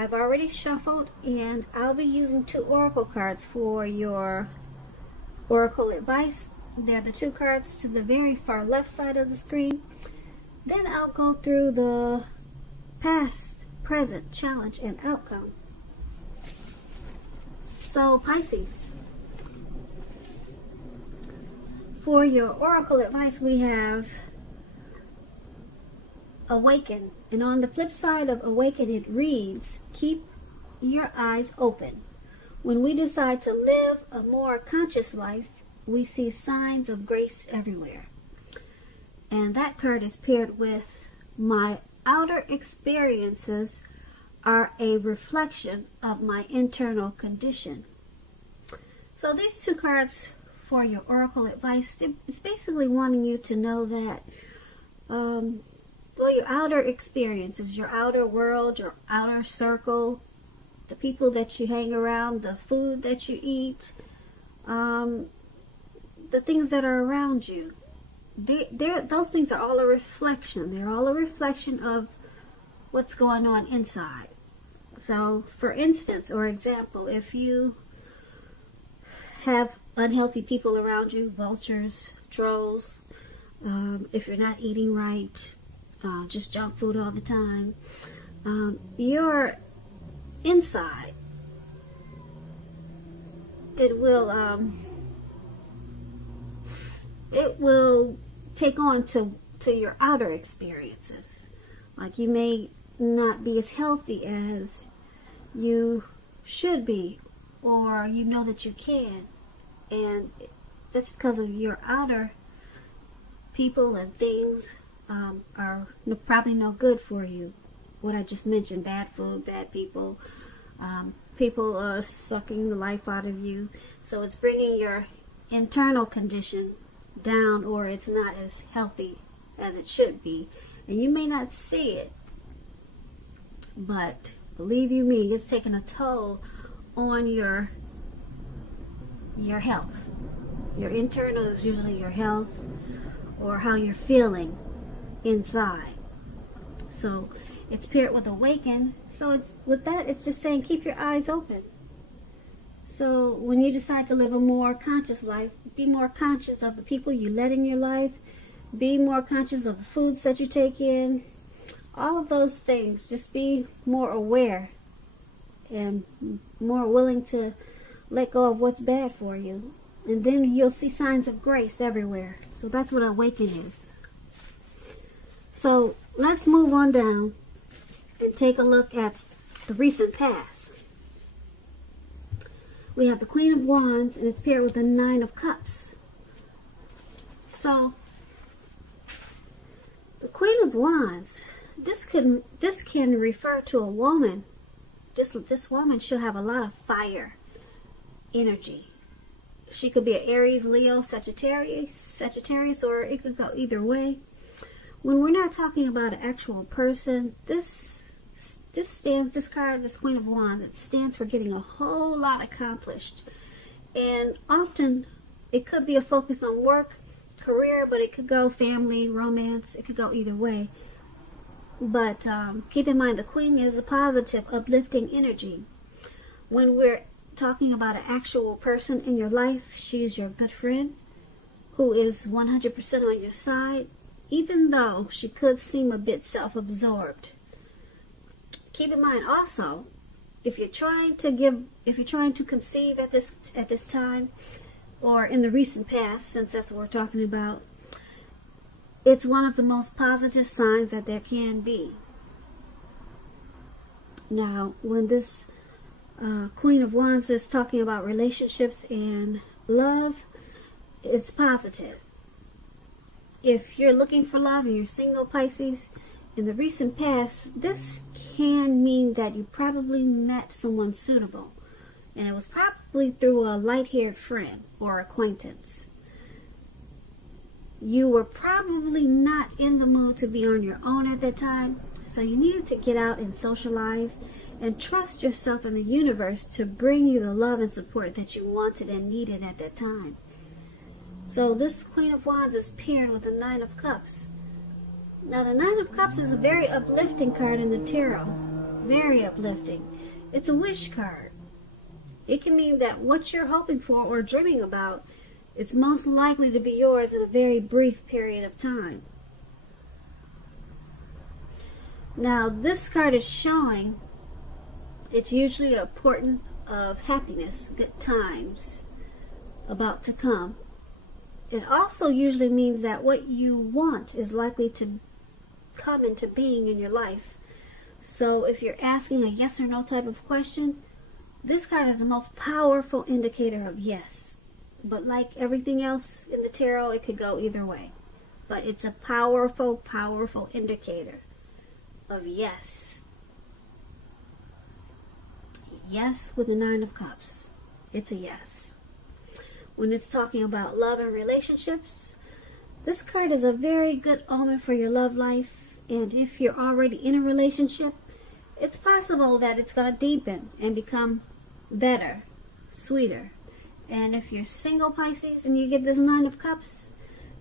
I've already shuffled, and I'll be using 2 oracle cards for your oracle advice. They're the 2 cards to the very far left side of the screen. Then I'll go through the past, present, challenge, and outcome. So Pisces, for your oracle advice, we have awaken. And on the flip side of awaken, it reads, keep your eyes open. When we decide to live a more conscious life, we see signs of grace everywhere. And that card is paired with my outer experiences are a reflection of my internal condition. So these 2 cards for your oracle advice, it's basically wanting you to know that your outer experiences, your outer world, your outer circle, the people that you hang around, the food that you eat, the things that are around you, those things are all a reflection. They're all a reflection of what's going on inside. So, for instance, or example, if you have unhealthy people around you, vultures, trolls, if you're not eating right, just junk food all the time, your inside, it will take on to your outer experiences. Like, you may not be as healthy as you should be, or you know that you can, and that's because of your outer people and things are probably no good for you. What I just mentioned, bad food, bad people, people sucking the life out of you. So it's bringing your internal condition down, or it's not as healthy as it should be. And you may not see it, but believe you me, it's taking a toll on your health. Your internal is usually your health or how you're feeling inside. So it's paired with awaken. So it's, with that, it's just saying keep your eyes open. So when you decide to live a more conscious life, be more conscious of the people you let in your life. Be more conscious of the foods that you take in. All of those things. Just be more aware and more willing to let go of what's bad for you. And then you'll see signs of grace everywhere. So that's what awaken is. So let's move on down and take a look at the recent past. We have the Queen of Wands, and it's paired with the 9 of Cups. So the Queen of Wands, this can refer to a woman. This woman should have a lot of fire energy. She could be an Aries, Leo, Sagittarius, or it could go either way. When we're not talking about an actual person, this card, this Queen of Wands, it stands for getting a whole lot accomplished. And often it could be a focus on work, career, but it could go family, romance. It could go either way. But keep in mind, the Queen is a positive, uplifting energy. When we're talking about an actual person in your life, she's your good friend who is 100% on your side, even though she could seem a bit self-absorbed. Keep in mind also, if you're trying to conceive at this time, or in the recent past, since that's what we're talking about, it's one of the most positive signs that there can be. Now, when this Queen of Wands is talking about relationships and love, it's positive. If you're looking for love and you're single, Pisces, in the recent past, this can mean that you probably met someone suitable. And it was probably through a light-haired friend or acquaintance. You were probably not in the mood to be on your own at that time. So you needed to get out and socialize and trust yourself and the universe to bring you the love and support that you wanted and needed at that time. So this Queen of Wands is paired with the 9 of Cups. Now the 9 of Cups is a very uplifting card in the tarot. very uplifting. It's a wish card. It can mean that what you're hoping for or dreaming about is most likely to be yours in a very brief period of time. Now, this card is showing it's usually a portent of happiness, good times about to come. It also usually means that what you want is likely to come into being in your life. So if you're asking a yes or no type of question, this card is the most powerful indicator of yes. But like everything else in the tarot, it could go either way. But it's a powerful, powerful indicator of yes. Yes with the Nine of Cups. It's a yes. When it's talking about love and relationships, this card is a very good omen for your love life. And if you're already in a relationship, it's possible that it's going to deepen and become better, sweeter. And if you're single, Pisces, and you get this Nine of Cups,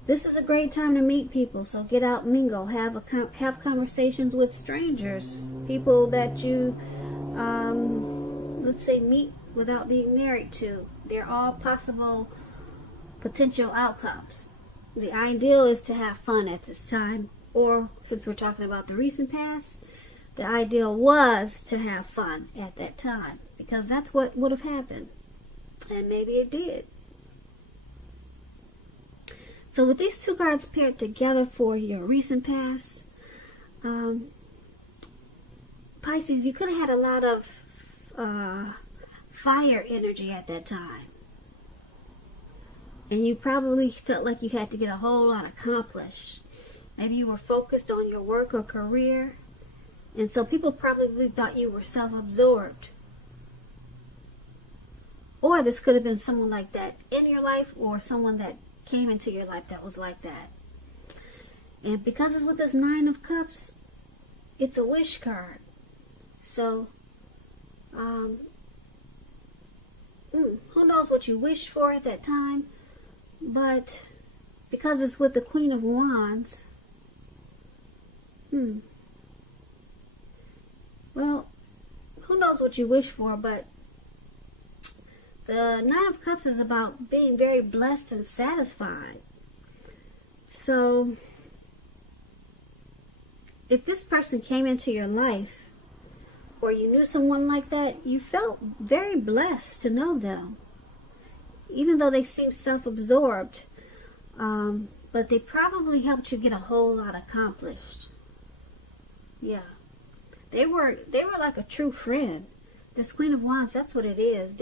this is a great time to meet people. So get out, mingle, have conversations with strangers, people that you, let's say, meet without being married to. They're all possible potential outcomes. The ideal is to have fun at this time. Or, since we're talking about the recent past, the ideal was to have fun at that time, because that's what would have happened. And maybe it did. So with these two cards paired together for your recent past, Pisces, you could have had a lot of fire energy at that time. And you probably felt like you had to get a whole lot accomplished. Maybe you were focused on your work or career. And so people probably thought you were self-absorbed. Or this could have been someone like that in your life, or someone that came into your life that was like that. And because it's with this Nine of Cups, it's a wish card. So, who knows what you wished for at that time? But because it's with the Queen of Wands, well, who knows what you wish for, but the Nine of Cups is about being very blessed and satisfied. So, if this person came into your life, or you knew someone like that, you felt very blessed to know them. Even though they seem self-absorbed, but they probably helped you get a whole lot accomplished. Yeah. They were like a true friend. This Queen of Wands, that's what it is.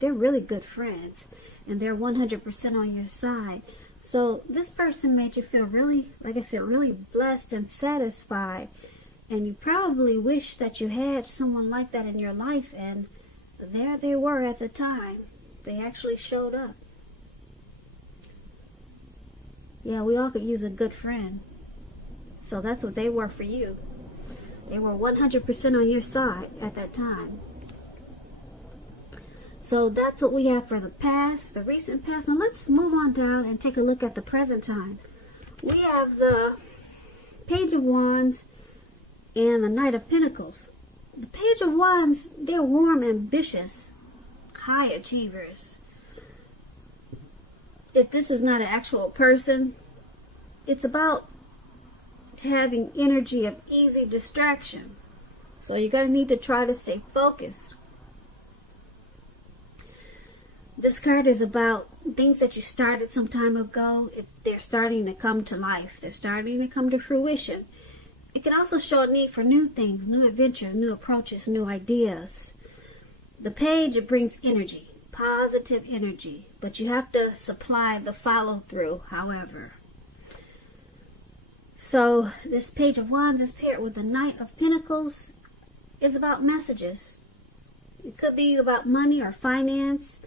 They're really good friends, and they're 100% on your side. So this person made you feel really, like I said, really blessed and satisfied. And you probably wish that you had someone like that in your life, and there they were at the time. They actually showed up. Yeah, we all could use a good friend. So that's what they were for you. They were 100% on your side at that time. So that's what we have for the past, the recent past. Now let's move on down and take a look at the present time. We have the Page of Wands and the Knight of Pentacles. The Page of Wands, they're warm, ambitious, high achievers. If this is not an actual person, it's about having energy of easy distraction. So you're going to need to try to stay focused. This card is about things that you started some time ago. They're starting to come to life. They're starting to come to fruition. It can also show a need for new things, new adventures, new approaches, new ideas. The page, it brings energy, positive energy, but you have to supply the follow-through, however. So this Page of Wands is paired with the Knight of Pentacles. It's about messages. It could be about money or finance.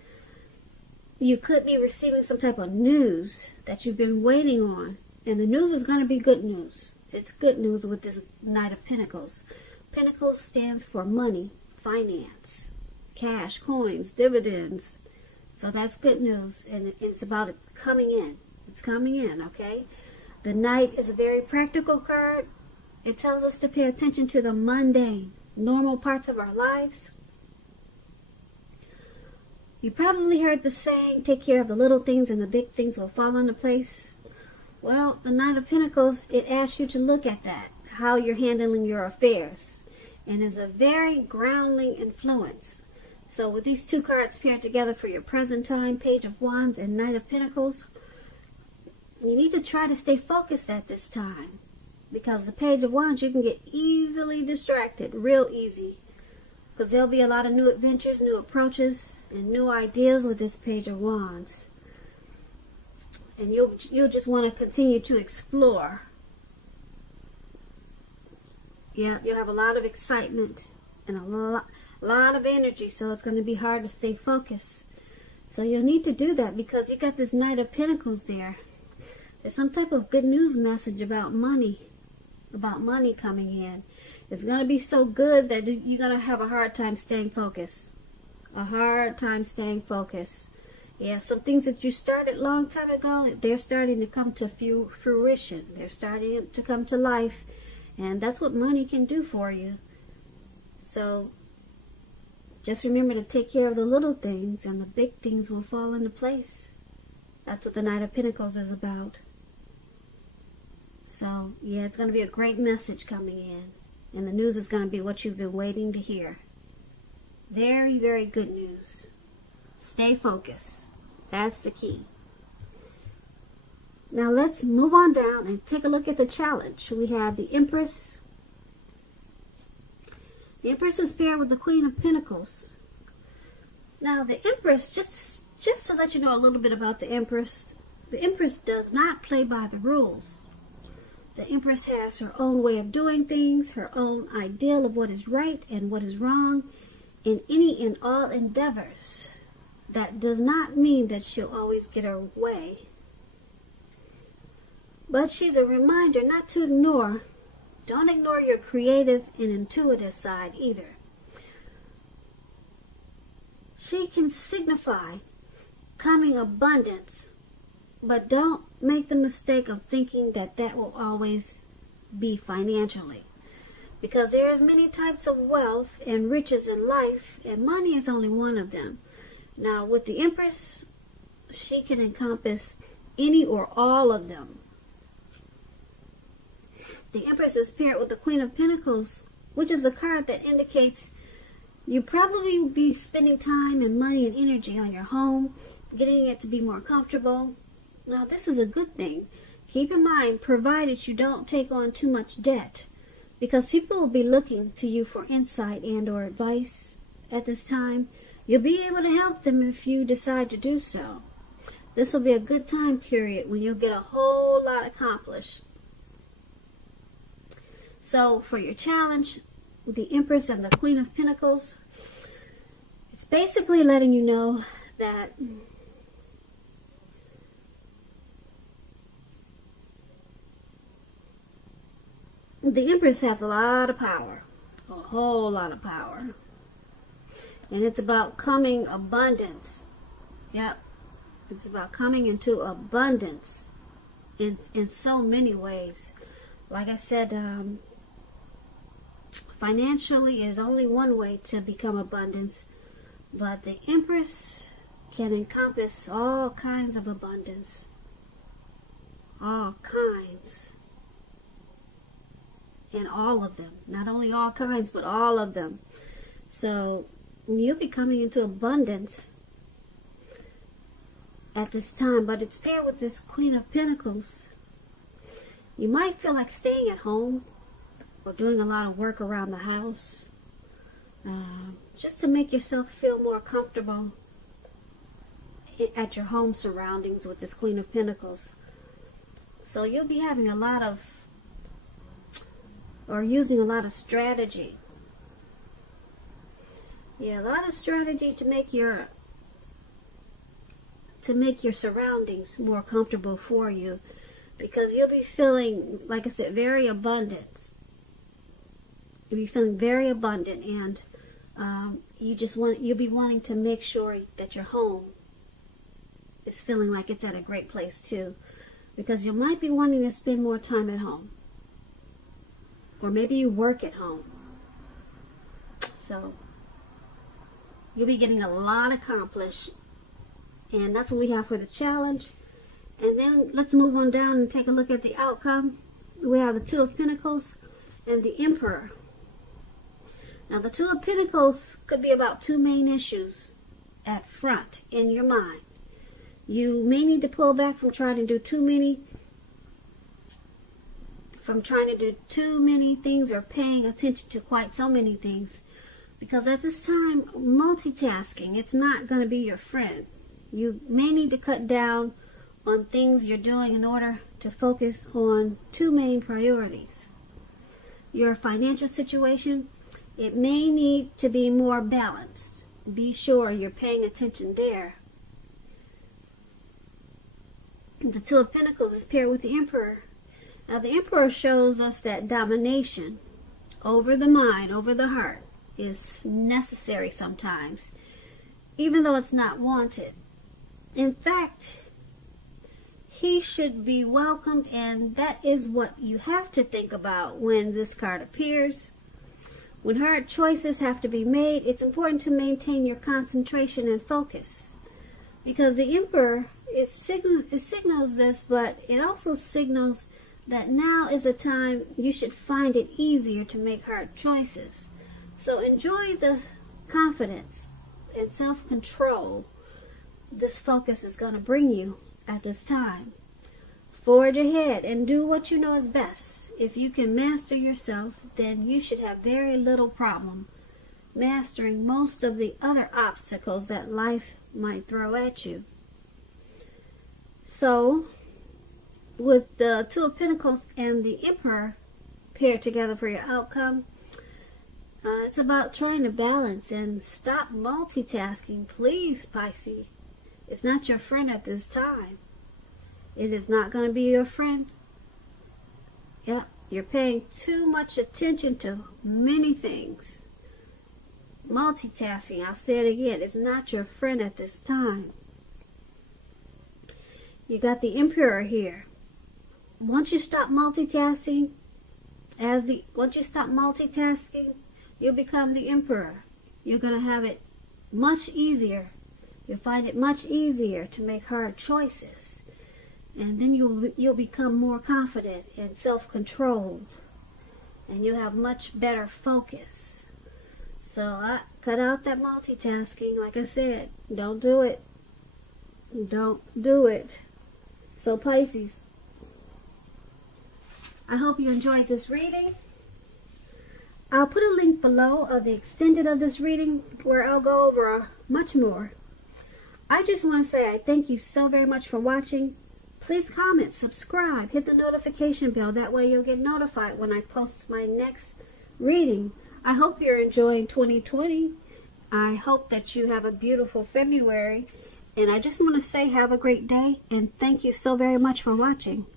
You could be receiving some type of news that you've been waiting on. And the news is going to be good news. It's good news with this Knight of Pentacles. Pentacles stands for money, finance, cash, coins, dividends. So that's good news. And it's about it coming in. It's coming in, okay? The Knight is a very practical card. It tells us to pay attention to the mundane. normal parts of our lives. You probably heard the saying, take care of the little things and the big things will fall into place. Well, the Knight of Pentacles, it asks you to look at that, how you're handling your affairs, and is a very grounding influence. So with these two cards paired together for your present time, Page of Wands and Knight of Pentacles, you need to try to stay focused at this time, because the Page of Wands, you can get easily distracted, real easy, because there'll be a lot of new adventures, new approaches, and new ideas with this Page of Wands. And you'll just want to continue to explore. Yeah, you'll have a lot of excitement and a lot of energy, so it's going to be hard to stay focused. So you'll need to do that because you got this Knight of Pentacles there. There's some type of good news message about money coming in. It's going to be so good that you're going to have a hard time staying focused. A hard time staying focused. Yeah, some things that you started a long time ago, they're starting to come to fruition. They're starting to come to life. And that's what money can do for you. So just remember to take care of the little things and the big things will fall into place. That's what the Knight of Pentacles is about. So, yeah, it's going to be a great message coming in. And the news is going to be what you've been waiting to hear. Very, very good news. Stay focused. That's the key. Now let's move on down and take a look at the challenge. We have the Empress. The Empress is paired with the Queen of Pentacles. Now the Empress, just to let you know a little bit about the Empress does not play by the rules. The Empress has her own way of doing things, her own ideal of what is right and what is wrong in any and all endeavors. That does not mean that she'll always get her way. But she's a reminder not to ignore. Don't ignore your creative and intuitive side either. She can signify coming abundance, but don't make the mistake of thinking that that will always be financially. Because there's many types of wealth and riches in life, and money is only one of them. Now, with the Empress, she can encompass any or all of them. The Empress is paired with the Queen of Pentacles, which is a card that indicates you probably will be spending time and money and energy on your home, getting it to be more comfortable. Now, this is a good thing. Keep in mind, provided you don't take on too much debt, because people will be looking to you for insight and or advice at this time. You'll be able to help them if you decide to do so. This will be a good time period when you'll get a whole lot accomplished. So for your challenge with the Empress and the Queen of Pentacles, it's basically letting you know that the Empress has a lot of power, a whole lot of power. And it's about coming abundance. Yep. It's about coming into abundance in so many ways. Like I said, financially is only one way to become abundance. But the Empress can encompass all kinds of abundance. All kinds. And all of them. Not only all kinds, but all of them. So you'll be coming into abundance at this time, but it's paired with this Queen of Pentacles. You might feel like staying at home or doing a lot of work around the house, just to make yourself feel more comfortable at your home surroundings with this Queen of Pentacles. So you'll be having a lot of, or using a lot of strategy. Yeah, a lot of strategy to make your surroundings more comfortable for you, because you'll be feeling, like I said, very abundant. You'll be feeling very abundant, and you'll be wanting to make sure that your home is feeling like it's at a great place too, because you might be wanting to spend more time at home, or maybe you work at home. So you'll be getting a lot accomplished. And that's what we have for the challenge. And then let's move on down and take a look at the outcome. We have the Two of Pentacles and the Emperor. Now the Two of Pentacles could be about two main issues at front in your mind. You may need to pull back from trying to do too many things or paying attention to quite so many things. Because at this time, multitasking, it's not going to be your friend. You may need to cut down on things you're doing in order to focus on two main priorities. Your financial situation, it may need to be more balanced. Be sure you're paying attention there. The Two of Pentacles is paired with the Emperor. Now the Emperor shows us that domination over the mind, over the heart, is necessary sometimes, even though it's not wanted. In fact, he should be welcomed, and that is what you have to think about when this card appears. When hard choices have to be made, it's important to maintain your concentration and focus, because the Emperor it signals this, but it also signals that now is a time you should find it easier to make hard choices. So enjoy the confidence and self-control this focus is going to bring you at this time. Forge ahead and do what you know is best. If you can master yourself, then you should have very little problem mastering most of the other obstacles that life might throw at you. So, with the Two of Pentacles and the Emperor paired together for your outcome, it's about trying to balance and stop multitasking. Please, Pisces. It's not your friend at this time. It is not going to be your friend. Yeah, you're paying too much attention to many things. Multitasking, I'll say it again, is not your friend at this time. You got the Emperor here. Once you stop multitasking, you'll become the Emperor. You're going to have it much easier. You'll find it much easier to make hard choices. And then you'll become more confident and self-controlled. And you'll have much better focus. So cut out that multitasking. Like I said, don't do it. Don't do it. So Pisces, I hope you enjoyed this reading. I'll put a link below of the extended of this reading where I'll go over much more. I just want to say I thank you so very much for watching. Please comment, subscribe, hit the notification bell. That way you'll get notified when I post my next reading. I hope you're enjoying 2020. I hope that you have a beautiful February. And I just want to say have a great day and thank you so very much for watching.